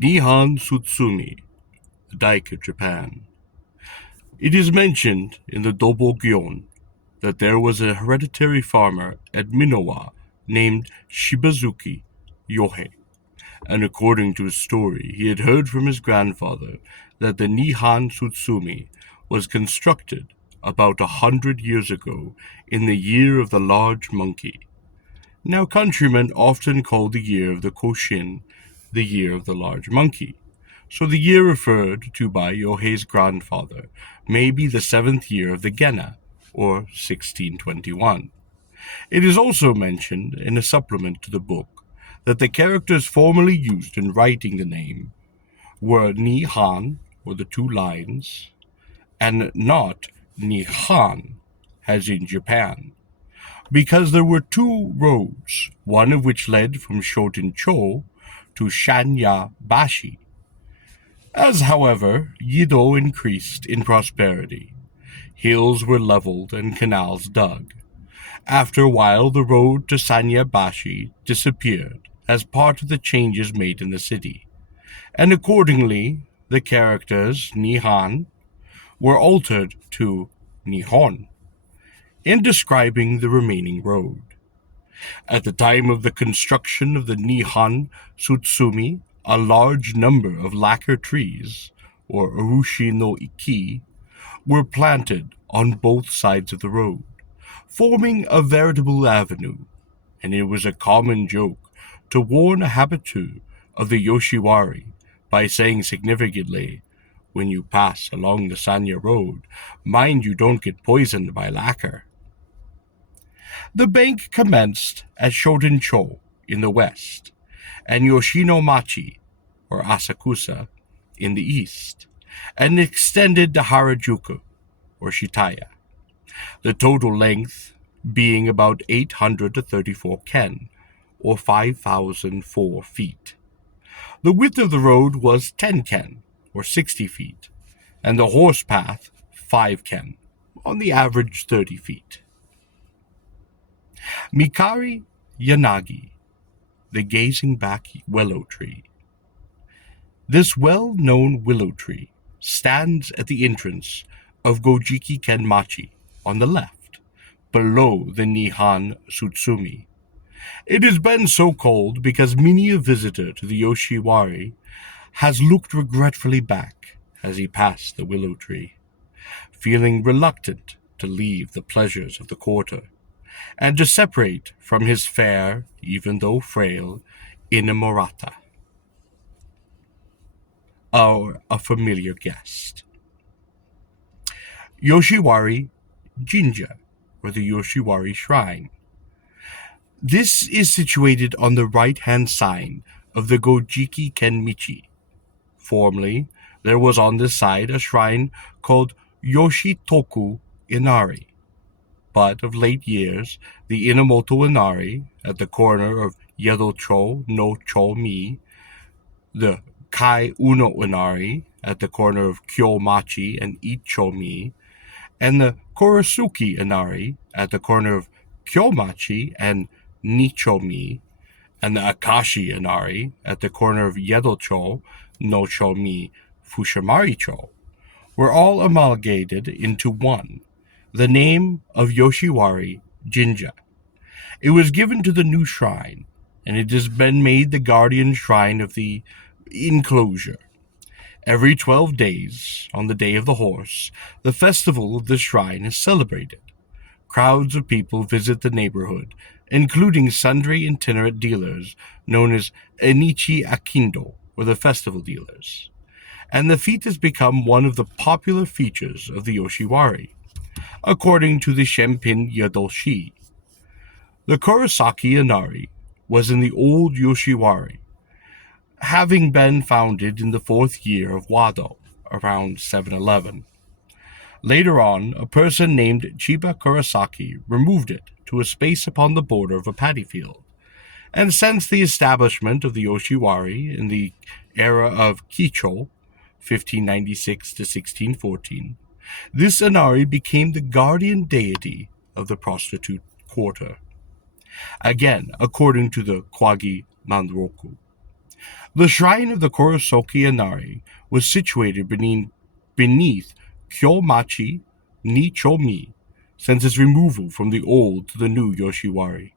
Nihon-Dsutsumi, the Dyke of Japan. It is mentioned in the Dobogyon that there was a hereditary farmer at Minowa named Shibazuki Yohei, and according to his story, he had heard from his grandfather that the Nihon-Dsutsumi was constructed about 100 years ago in the year of the large monkey. Now countrymen often call the year of the Koshin the year of the large monkey, so the year referred to by Yohei's grandfather may be the 7th year of the Gena, or 1621. It is also mentioned in a supplement to the book that the characters formerly used in writing the name were Nihan, or the 2 lines, and not Nihan, as in Japan, because there were 2 roads, one of which led from Shoten-cho to Shanya-bashi. As, however, Yido increased in prosperity, hills were leveled and canals dug. After a while, the road to Sanya-bashi disappeared as part of the changes made in the city, and accordingly, the characters Nihan were altered to Nihon in describing the remaining road. At the time of the construction of the Nihon-Dsutsumi, a large number of lacquer trees, or urushi no iki, were planted on both sides of the road, forming a veritable avenue, and it was a common joke to warn a habitu of the Yoshiwara by saying significantly, "When you pass along the Sanya road, mind you don't get poisoned by lacquer." The bank commenced at Shoten-cho in the west, and Yoshino-machi, or Asakusa, in the east, and extended to Harajuku, or Shitaya, the total length being about 834 ken, or 5,004 feet. The width of the road was 10 ken, or 60 feet, and the horse path 5 ken, on the average 30 feet. Mi-kaeri Yanagi, the gazing back willow tree. This well-known willow tree stands at the entrance of Gojiki-ken-machi on the left, below the Nihon-Dsutsumi. It has been so called because many a visitor to the Yoshiwara has looked regretfully back as he passed the willow tree, feeling reluctant to leave the pleasures of the quarter, and to separate from his fair, even though frail, inamorata, or a familiar guest. Yoshiwara Jinja, or the Yoshiwara Shrine. This is situated on the right-hand side of the Gojiki-ken-michi. Formerly, there was on this side a shrine called Yoshitoku Inari, but of late years, the Inamoto Inari at the corner of Yedo-cho no Cho-mi, the Kai-uno Inari at the corner of Kyo-machi and Icho-mi, and the Korosuke Inari at the corner of Kyo-machi and Nicho-mi, and the Akashi Inari at the corner of Yedo-cho no Cho-mi Fushimari-cho, were all amalgamated into one, the name of Yoshiwara Jinja. It was given to the new shrine, and it has been made the guardian shrine of the enclosure. Every 12 days, on the day of the horse, the festival of the shrine is celebrated. Crowds of people visit the neighborhood, including sundry itinerant dealers known as Enichi Akindo, or the festival dealers. And the feat has become one of the popular features of the Yoshiwara, according to the Shenpin Yadoshi. The Kurosaki Inari was in the old Yoshiwara, having been founded in the 4th year of Wado, around 711. Later on, a person named Chiba Kurosaki removed it to a space upon the border of a paddy field, and since the establishment of the Yoshiwara in the era of Kicho, 1596 to 1614, this Inari became the guardian deity of the prostitute quarter. Again, according to the Kwagi Manroku. The shrine of the Korosuke Inari was situated beneath Kyomachi Nichomi since its removal from the old to the new Yoshiwara.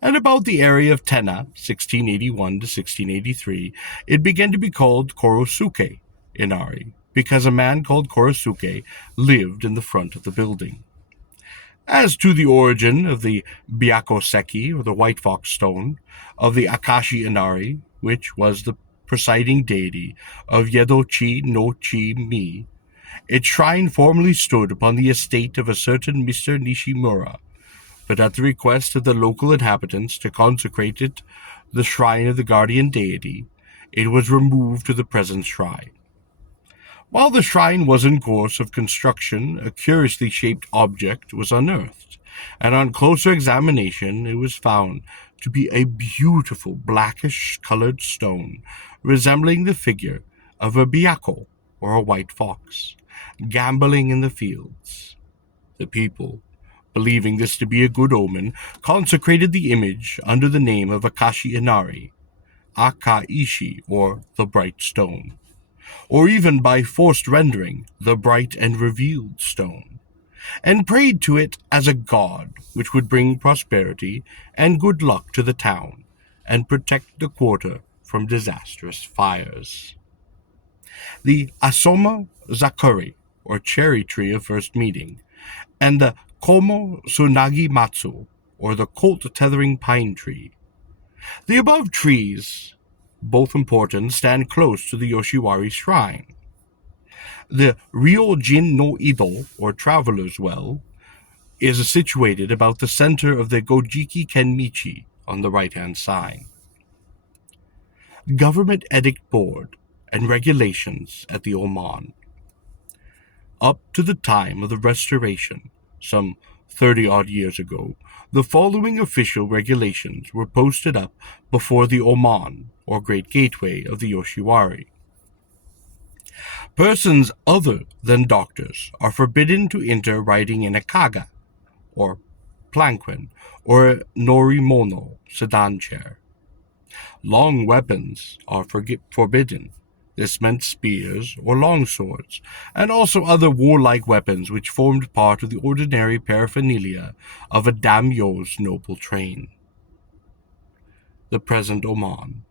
At about the area of Tenna, 1681 to 1683, it began to be called Korosuke Inari because a man called Korosuke lived in the front of the building. As to the origin of the Byakoseki, or the White Fox Stone, of the Akashi Inari, which was the presiding deity of Yedochi no Chi-mi, its shrine formerly stood upon the estate of a certain Mr. Nishimura, but at the request of the local inhabitants to consecrate it the shrine of the guardian deity, it was removed to the present shrine. While the shrine was in course of construction, a curiously shaped object was unearthed, and on closer examination it was found to be a beautiful blackish-colored stone resembling the figure of a byako, or a white fox, gamboling in the fields. The people, believing this to be a good omen, consecrated the image under the name of Akashi Inari, Akaishi, or the Bright Stone, or even by forced rendering, the Bright and Revealed Stone, and prayed to it as a god which would bring prosperity and good luck to the town and protect the quarter from disastrous fires. The Aisome-Zakura, or cherry tree of first meeting, and the Koma-tsunagu-matsu, or the Colt Teathering pine tree. The above trees, both important, stand close to the Yoshiwara shrine. The Ryo-jin no Ido, or Traveler's Well, is situated about the center of the Gojiki Kenmichi on the right-hand side. Government Edict-board and regulations at the Omon. Up to the time of the Restoration, some 30-odd years ago, the following official regulations were posted up before the Omon, or Great Gateway of the Yoshiwara. Persons other than doctors are forbidden to enter riding in a kaga, or palanquin, or a norimono, sedan chair. Long weapons are forbidden. This meant spears or long swords, and also other warlike weapons which formed part of the ordinary paraphernalia of a daimyo's noble train. The Present Omon.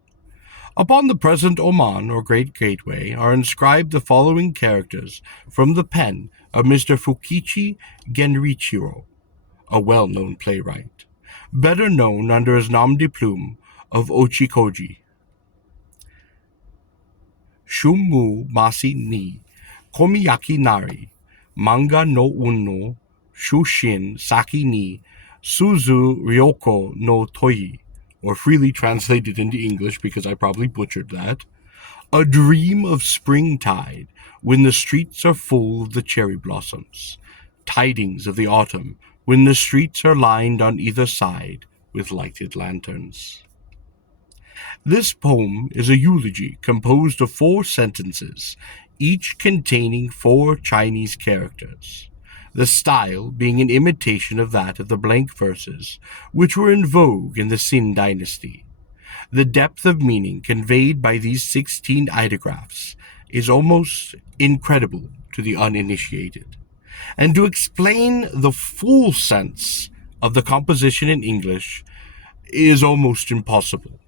Upon the Present Omon, or Great Gateway, are inscribed the following characters from the pen of Mr. Fukichi Genrichiro, a well-known playwright, better known under his nom de plume of Ochikoji. Shummu masi ni, komiyaki nari, manga no uno, shushin saki ni, suzu ryoko no toyi, or freely translated into English because I probably butchered that, a dream of springtide when the streets are full of the cherry blossoms, tidings of the autumn when the streets are lined on either side with lighted lanterns. This poem is a eulogy composed of 4 sentences, each containing 4 Chinese characters, the style being an imitation of that of the blank verses, which were in vogue in the Xin dynasty. The depth of meaning conveyed by these 16 ideographs is almost incredible to the uninitiated, and to explain the full sense of the composition in English is almost impossible.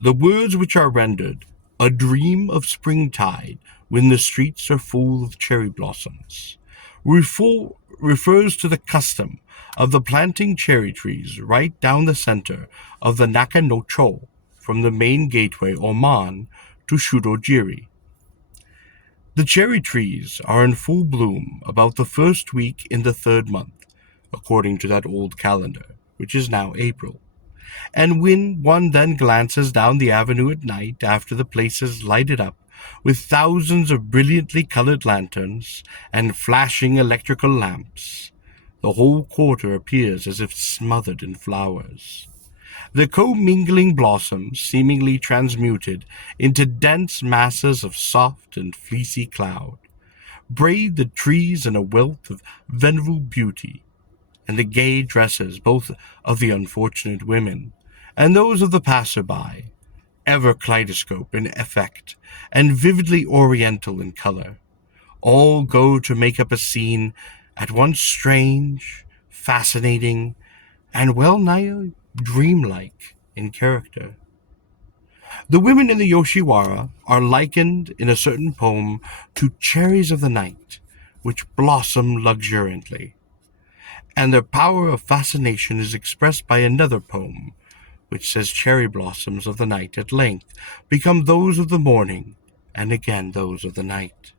The words which are rendered, "a dream of springtide when the streets are full of cherry blossoms," refers to the custom of the planting cherry trees right down the center of the Naka-no-cho, from the main gateway Omon to Shudojiri. The cherry trees are in full bloom about the first week in the 3rd month, according to that old calendar, which is now April. And when one then glances down the avenue at night after the place is lighted up with thousands of brilliantly colored lanterns and flashing electrical lamps, the whole quarter appears as if smothered in flowers. The commingling blossoms seemingly transmuted into dense masses of soft and fleecy cloud, braid the trees in a wealth of venerable beauty, and the gay dresses both of the unfortunate women and those of the passer-by ever kaleidoscope in effect, and vividly oriental in color, all go to make up a scene at once strange, fascinating, and well-nigh dreamlike in character. The women in the Yoshiwara are likened in a certain poem to cherries of the night, which blossom luxuriantly, and their power of fascination is expressed by another poem, which says cherry blossoms of the night at length become those of the morning, and again those of the night.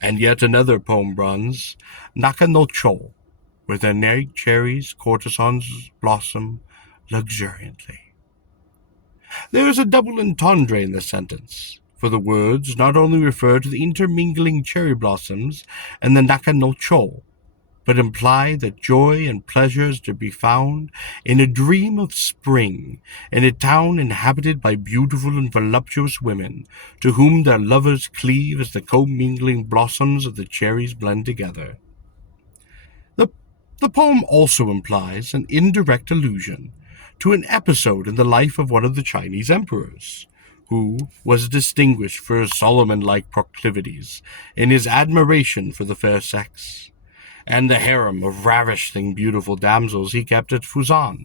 And yet another poem runs, Naka no Cho, where the night cherries courtesans blossom luxuriantly. There is a double entendre in this sentence, for the words not only refer to the intermingling cherry blossoms and the Naka no Cho, but imply that joy and pleasure is to be found in a dream of spring, in a town inhabited by beautiful and voluptuous women, to whom their lovers cleave as the commingling blossoms of the cherries blend together. The poem also implies an indirect allusion to an episode in the life of one of the Chinese emperors, who was distinguished for his Solomon-like proclivities in his admiration for the fair sex, and the harem of ravishing beautiful damsels he kept at Fusan.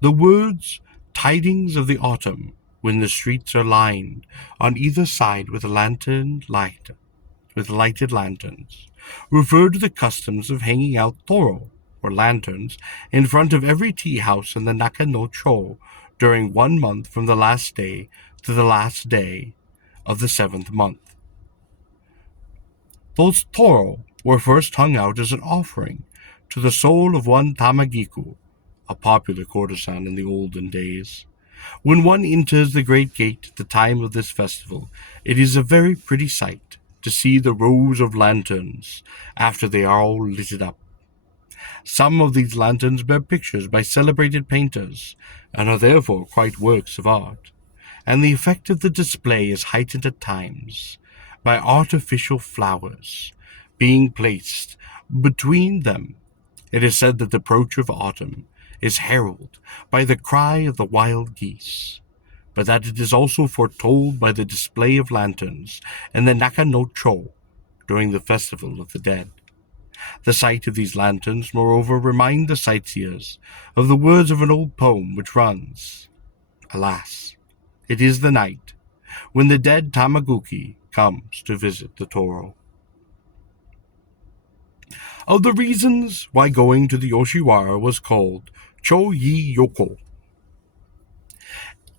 The words, tidings of the autumn, when the streets are lined on either side with lighted lanterns, refer to the customs of hanging out toro, or lanterns, in front of every tea house in the Naka no Cho during 1 month from the last day to the last day of the 7th month. Those toro were first hung out as an offering to the soul of one Tamagiku, a popular courtesan in the olden days. When one enters the great gate at the time of this festival, it is a very pretty sight to see the rows of lanterns after they are all lit up. Some of these lanterns bear pictures by celebrated painters, and are therefore quite works of art, and the effect of the display is heightened at times by artificial flowers being placed between them. It is said that the approach of autumn is heralded by the cry of the wild geese, but that it is also foretold by the display of lanterns in the Naka no Cho during the Festival of the Dead. The sight of these lanterns, moreover, remind the sightseers of the words of an old poem which runs, Alas, it is the night when the dead Tamaguki comes to visit the Toro. Of the reasons why going to the Yoshiwara was called Cho-yi Yoko.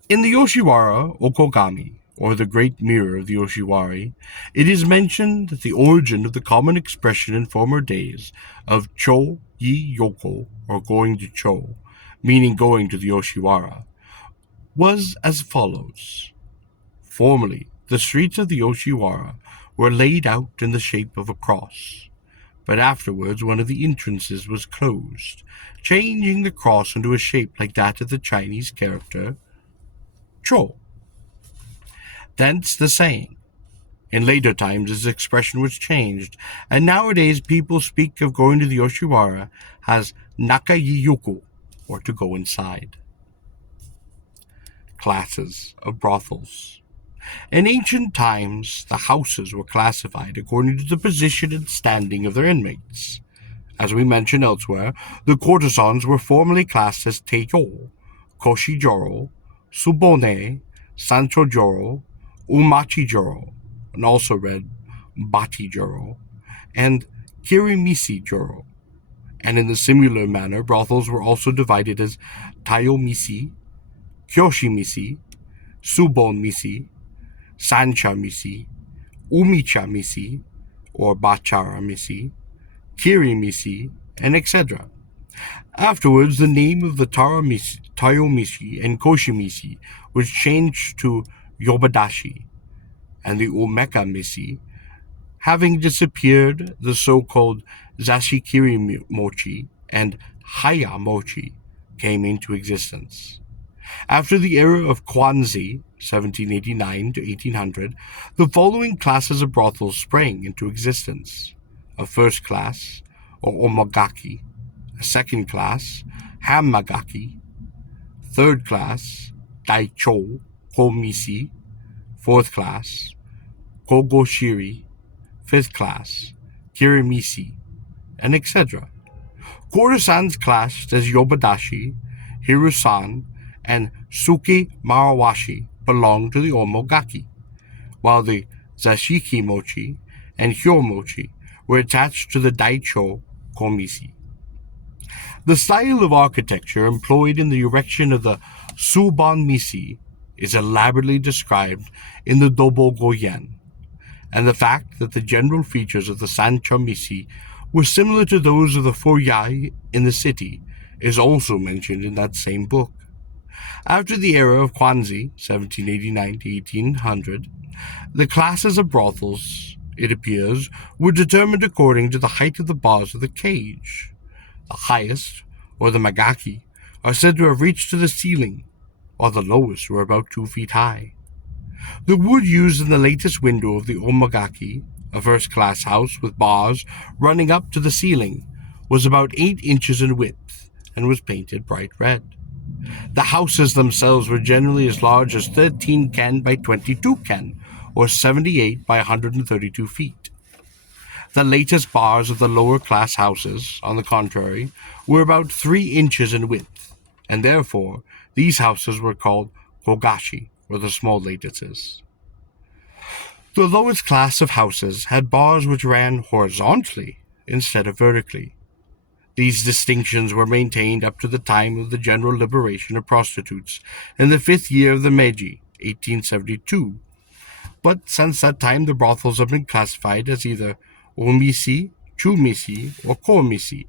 In the Yoshiwara Okogami, or the Great Mirror of the Yoshiwari, it is mentioned that the origin of the common expression in former days of Cho-yi Yoko, or going to Cho, meaning going to the Yoshiwara, was as follows. Formerly, the streets of the Yoshiwara were laid out in the shape of a cross, but afterwards one of the entrances was closed, changing the cross into a shape like that of the Chinese character Cho. Thence the saying. In later times this expression was changed, and nowadays people speak of going to the Yoshiwara as Naka-yi-yuku, or to go inside. Classes of brothels. In ancient times, the houses were classified according to the position and standing of their inmates. As we mentioned elsewhere, the courtesans were formerly classed as Teiko, Koshi-joro, Subone, Sancho-joro, Umachi-joro, and also read Bati-joro, and Kirimisi-joro. And in the similar manner, brothels were also divided as Tayo-misi, Kyoshi-misi, Subon-misi, Sancha-misi, Umicha-misi, or Bachara-misi, Kiri-misi, and etc. Afterwards, the name of the Tayo-misi and Koshi-misi was changed to Yobadashi, and the Umeka-misi. Having disappeared, the so-called Zashikiri-mochi and Haya-mochi came into existence. After the era of Kwanzi, 1789 to 1800, the following classes of brothels sprang into existence. A first class, or omagaki, a second class, hammagaki, third class, daicho, Komisi, 4th class, Kogoshiri, 5th class, Kirimisi, and etc. Courtesans classed as Yobadashi, Hirusan, and Suki Marawashi belong to the Omogaki, while the Zashiki Mochi and Hyomochi were attached to the Daicho Komisi. The style of architecture employed in the erection of the Suban Misi is elaborately described in the Dobo Goyen, and the fact that the general features of the Sancho Misi were similar to those of the Foryai in the city is also mentioned in that same book. After the era of Kwanzi, 1789 to 1800, the classes of brothels, it appears, were determined according to the height of the bars of the cage. The highest, or the magaki, are said to have reached to the ceiling, while the lowest were about 2 feet high. The wood used in the latest window of the omagaki, a first-class house with bars running up to the ceiling, was about 8 inches in width and was painted bright red. The houses themselves were generally as large as 13 ken by 22 ken, or 78 by 132 feet. The latest bars of the lower-class houses, on the contrary, were about 3 inches in width, and therefore these houses were called kogashi, or the small lattices. The lowest class of houses had bars which ran horizontally instead of vertically. These distinctions were maintained up to the time of the general liberation of prostitutes in the 5th year of the Meiji, 1872, but since that time the brothels have been classified as either omisi, chumisi, or komisi,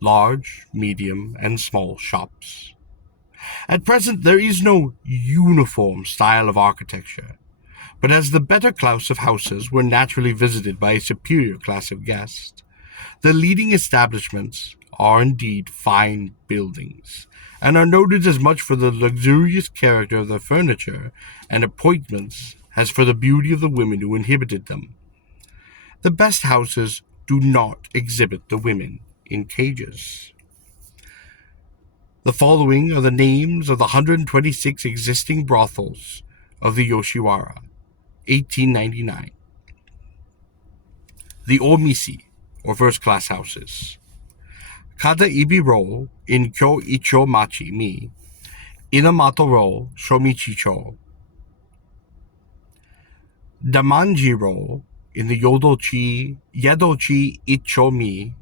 large, medium, and small shops. At present there is no uniform style of architecture, but as the better class of houses were naturally visited by a superior class of guests, the leading establishments are indeed fine buildings, and are noted as much for the luxurious character of their furniture and appointments as for the beauty of the women who inhabited them. The best houses do not exhibit the women in cages. The following are the names of the 126 existing brothels of the Yoshiwara, 1899. The Omisi, or first-class houses. Kada Ibi-ro in Kyo-icho-machi mi, Inamato-ro Shomichi-cho. Damanji-ro in the Yedochi Icho-mi,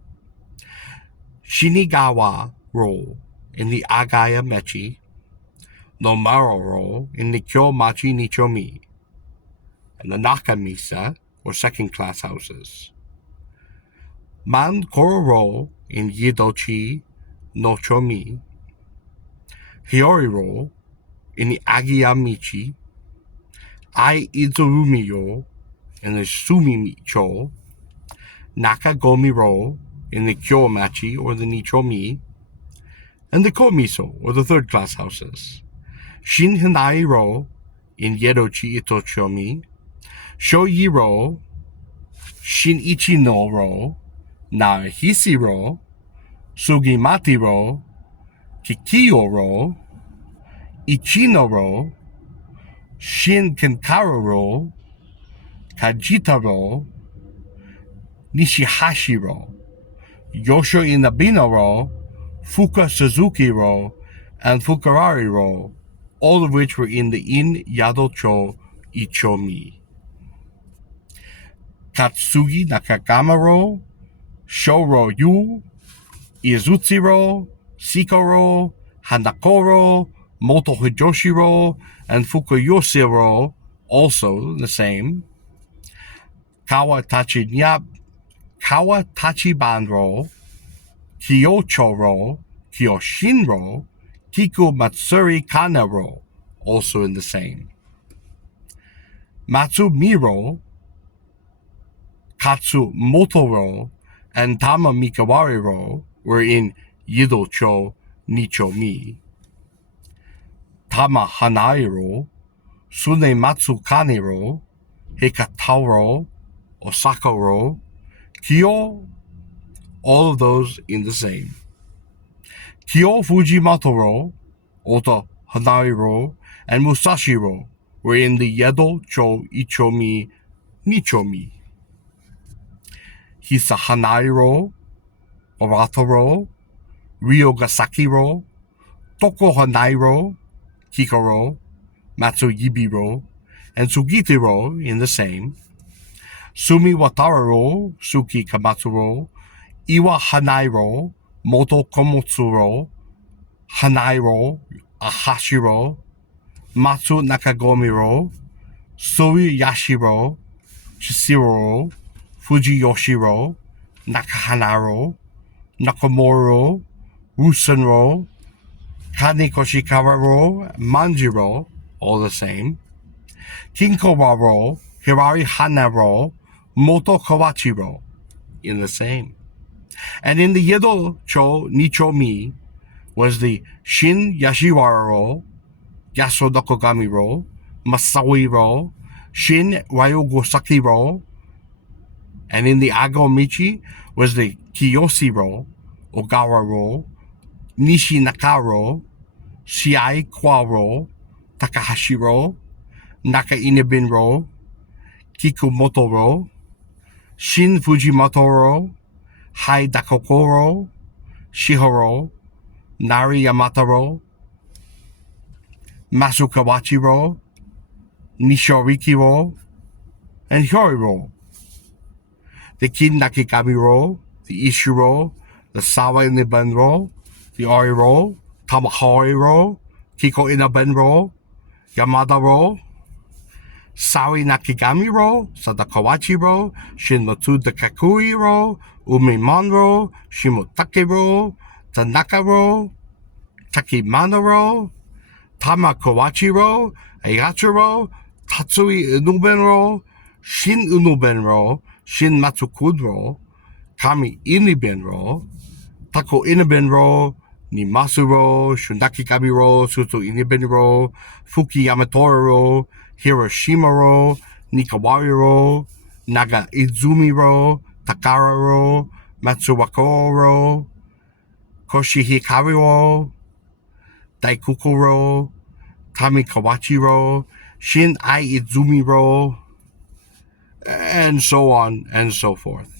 Shinigawa-ro in the Agaya-mechi, Nomaro-ro in the Kyo-machi Nicho-mi, and the Nakamisa, or second-class houses. Man-koro-ro in Yidochi no Chomi, Hiyori-ro in the Agiyamichi, Ai-Izurumi-ro in the Sumi-cho, Nakagomi-ro in the Kyomachi or the Nichomi, and the Komiso or the third-class houses. Shinhanai-ro in Yedochi Itochomi, Shoyi-ro, Shinichi-no-ro, Narihisi-ro, Sugimati-ro, Kikiyo-ro, Ichino-ro, Shinkankaro-ro, Kajita-ro, Nishihashi-ro, Yosho Inabino-ro, Fuka Suzuki-ro, and Fukarari-ro, all of which were in the In Yadocho Ichomi. Katsugi Nakagama-ro, Shoro-yu, Izuchi-ro, Siko-ro, Hanako-ro, Moto-hijoshi-ro, and Fukuyoshi-ro, also the same. Kawatachi-ban-ro, Kyocho-ro, Kyoshin-ro, Kiku-matsuri-kana-ro, also in the same. Matsumi-ro, Katsumoto-ro, and Tama-mikawari-ro were in Yidocho Nicho-mi. Tama-hanai-ro, Sunematsu-kane-ro, Hikatao-ro, Osaka-ro, Kyo, all of those in the same. Kyo Fujimato-ro, Ota Hanai-ro, and Musashi-ro were in the Yedo Cho Ichomi Nichomi. Hisahanai-ro, Orata-ro, Ryogasaki-ro, Tokohanai-ro, Kiko-ro, Matsuyibi-ro, and Sugiti-ro in the same. Sumiwatara-ro, Suki Kamatsu-ro, Iwa Hanai-ro, Moto Komotsu-ro, Hanai-ro, Ahashi-ro, Matsu Nakagomi-ro, Sui Yashi-ro, Chisiro-ro, Fujiyoshi-ro, Nakahana-ro, Nakamura-ro, Rusen-ro, Kanikoshikawa-ro, Manji-ro, all the same. Kinkowa-ro, Hirari Hana-ro, Moto Kawachi-ro, in the same. And in the Yedo Cho Nichomi was the Shin Yoshiwara-ro, Yaso Dokogami-ro, Masawi-ro, Shin Ryogosaki-ro, and in the Agomichi was the Kiyoshi-ro, Ogawa-ro, Nishi-naka-ro, Shiai-kwa-ro, Takahashi-ro, Naka-inebin-ro, Kikumoto-ro, Shin Fujimoto-ro, Hai-dakoko-ro, Shiho-ro, Nari-yamata-ro, Masukawachi-ro, Nishoriki-ro, and Hyori-ro. The Kin-nakigami-ro, the Ishi-ro, the Sawa-ineben-ro, the Ori-ro, Tamahori-ro, Kiko-inaben-ro, Yamada-ro, Sari-nakigami-ro, Sadakawachi-ro, Shin-motsu-dekakui-ro, Umi-man-ro, Shimotake-ro, Tanaka-ro, Takimana-ro, Tama-kawachi-ro, Ayachi-ro, Tatsui-inuben-ro, Shin-inuben-ro, Shin-matsukud-ro, Kami-iniben-ro, Tako-iniben-ro, Nimasu-ro, Shunakigami-ro, Suzu-iniben-ro, Fuki-yamatora-ro, Hiroshima-ro, Nikawari-ro, Naga-izumi-ro, Takara-ro, Matsuwako-ro, Koshihikari-ro, Daikuku-ro, Tamikawachi-ro, Shin-ai-izumi-ro, and so on and so forth.